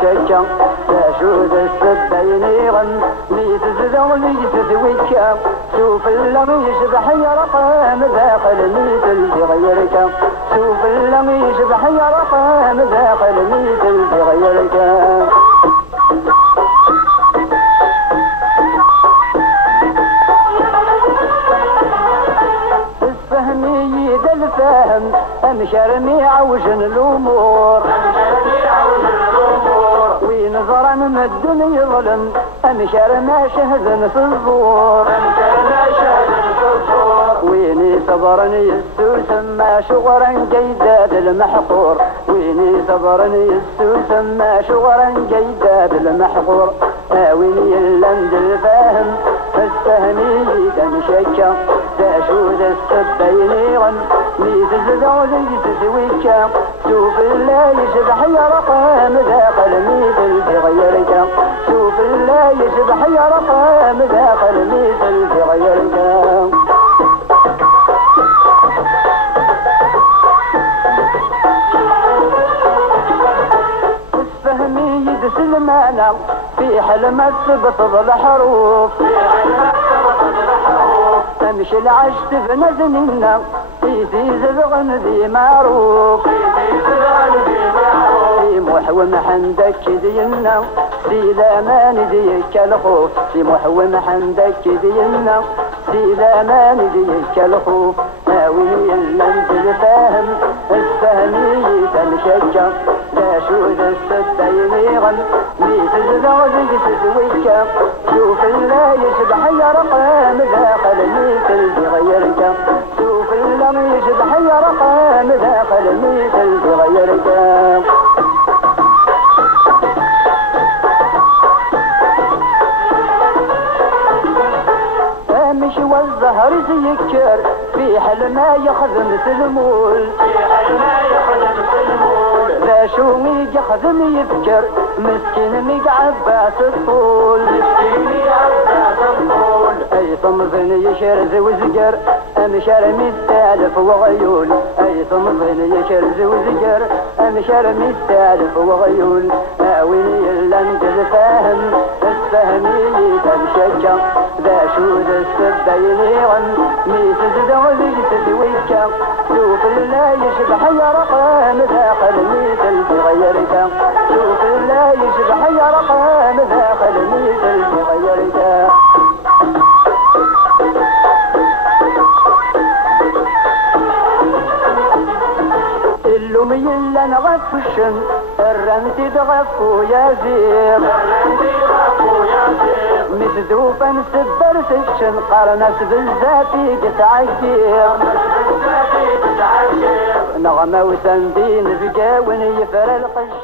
تمشكا تشود السبين غن ميت زدولي تدويكا شوف اللم يشبح يرقام داخل ميت بغيرك شوف اللم يشبح يرقام داخل ميت بغيرك الفهم امشرني عوجن الامور وين ظلم الدنيا ظلم امشرنا شهد في الزور ويني صبرني السوس ما شغرا جيداد المحقور ويني صبرني السوس ما شغرا جيداد المحقور ويني اللمد الفاهم السهمي تمشكا تشود السبين غن ميت الزوزي تسويكا شوف الله يشبح يرقام داخل ميت بغيرك شوف الله يشبح يرقام داخل ميت بغيرك السهمي يدس المعنى في حلم السبط الحروف تمشي العشت بنزننا في زغن ذي معروف في محوم حندك دينا في لامان ديك الخوف في محوم حندك دينا في لامان ديك الخوف ناوي اللمد الفاهم الفهمي تمشكا لا شود السبين غن ميت الزوزي تسويكا شوف الله يشبح يرقام داخل ميت بغيرك شوف اللم يشبح يرقام داخل ميت بغيرك امشي والزهر يكر في حل ما يخدم سلمول لا شو ميج يخدم يذكر مسكين ميج عباس الطول اي صمزن يشرز وزجر امشار مستالف وغيول اي صمزن يشرز وزجر امشار مستالف وغيول اويني اللمد الفاهم الفهمي تمشكا ذا شود السبين غن ميت زدولي تدويكا شوف الله يشبح يرقام داخل ميت بغيرك شوف الله يشبح يرقام داخل ميت بغيرك اللوم يلا نغفشن الرمتي تغفو يا زير مسدوفا سبر سكشن قرنس بالزافي قتعكير نغمة وسندين بقاون يفر القش